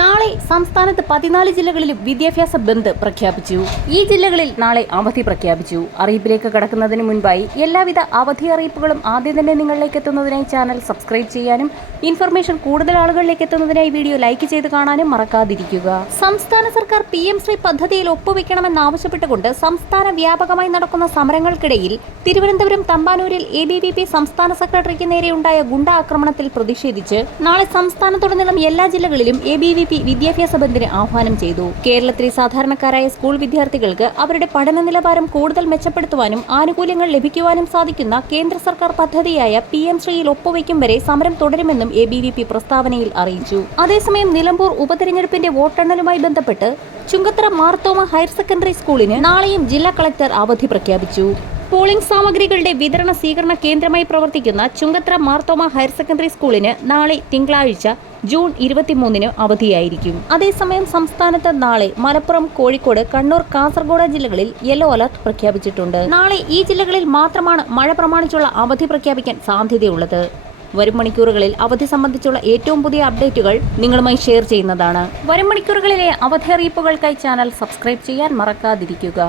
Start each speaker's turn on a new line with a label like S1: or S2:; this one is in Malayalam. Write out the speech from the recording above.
S1: നാളെ സംസ്ഥാനത്ത് പതിനാല് ജില്ലകളിലും വിദ്യാഭ്യാസ ബന്ദ് പ്രഖ്യാപിച്ചു. ഈ ജില്ലകളിൽ നാളെ അവധി പ്രഖ്യാപിച്ചു. അറിയിപ്പിലേക്ക് കടക്കുന്നതിന് മുൻപായി എല്ലാവിധ അവധി അറിയിപ്പുകളും ആദ്യം തന്നെ നിങ്ങളിലേക്ക് എത്തുന്നതിനായി ചാനൽ സബ്സ്ക്രൈബ് ചെയ്യാനും ഇൻഫർമേഷൻ കൂടുതൽ ആളുകളിലേക്ക് എത്തുന്നതിനായി വീഡിയോ ലൈക്ക് ചെയ്ത് കാണാനും മറക്കാതിരിക്കുക. സംസ്ഥാന സർക്കാർ പി എം ശ്രീ പദ്ധതിയിൽ ഒപ്പുവെക്കണമെന്നാവശ്യപ്പെട്ടുകൊണ്ട് സംസ്ഥാന വ്യാപകമായി നടക്കുന്ന സമരങ്ങൾക്കിടയിൽ തിരുവനന്തപുരം തമ്പാനൂരിൽ എ ബി വി പി സംസ്ഥാന സെക്രട്ടറിക്ക് നേരെയുണ്ടായ ഗുണ്ട ആക്രമണത്തിൽ പ്രതിഷേധിച്ച് നാളെ സംസ്ഥാനത്തുടനീളം എല്ലാ ജില്ലകളിലും എ ബി പി വിദ്യാഭ്യാസ ബന്ദിന് ആഹ്വാനം ചെയ്തു. കേരളത്തിലെ സാധാരണക്കാരായ സ്കൂൾ വിദ്യാർത്ഥികൾക്ക് അവരുടെ പഠന നിലവാരം കൂടുതൽ മെച്ചപ്പെടുത്തുവാനും ആനുകൂല്യങ്ങൾ ലഭിക്കുവാനും സാധിക്കുന്ന കേന്ദ്ര സർക്കാർ പദ്ധതിയായ പി എം ശ്രീയിൽ ഒപ്പുവയ്ക്കും വരെ സമരം തുടരുമെന്നും എ ബി വി പി പ്രസ്താവനയിൽ അറിയിച്ചു. അതേസമയം നിലമ്പൂർ ഉപതെരഞ്ഞെടുപ്പിന്റെ വോട്ടെണ്ണലുമായി ബന്ധപ്പെട്ട് ചുങ്കത്തറ മാർത്തോമ ഹയർ സെക്കൻഡറി സ്കൂളിന് നാളെയും ജില്ലാ കളക്ടർ അവധി പ്രഖ്യാപിച്ചു. പോളിംഗ് സാമഗ്രികളുടെ വിതരണ സ്വീകരണ കേന്ദ്രമായി പ്രവർത്തിക്കുന്ന ചുങ്കത്ര മാർത്തോമ ഹയർ സെക്കൻഡറി സ്കൂളിന് നാളെ തിങ്കളാഴ്ച ജൂൺ ഇരുപത്തിമൂന്നിന് അവധിയായിരിക്കും. അതേസമയം സംസ്ഥാനത്ത് നാളെ മലപ്പുറം കോഴിക്കോട് കണ്ണൂർ കാസർഗോഡ് ജില്ലകളിൽ യെല്ലോ അലർട്ട് പ്രഖ്യാപിച്ചിട്ടുണ്ട്. നാളെ ഈ ജില്ലകളിൽ മാത്രമാണ് മഴ പ്രമാണിച്ചുള്ള അവധി പ്രഖ്യാപിക്കാൻ സാധ്യതയുള്ളത്. വരും മണിക്കൂറുകളിൽ അവധി സംബന്ധിച്ചുള്ള ഏറ്റവും പുതിയ അപ്ഡേറ്റുകൾ നിങ്ങളുമായി ഷെയർ ചെയ്യുന്നതാണ്. വരും മണിക്കൂറുകളിലെ അവധി അറിയിപ്പുകൾക്കായി ചാനൽ സബ്സ്ക്രൈബ് ചെയ്യാൻ മറക്കാതിരിക്കുക.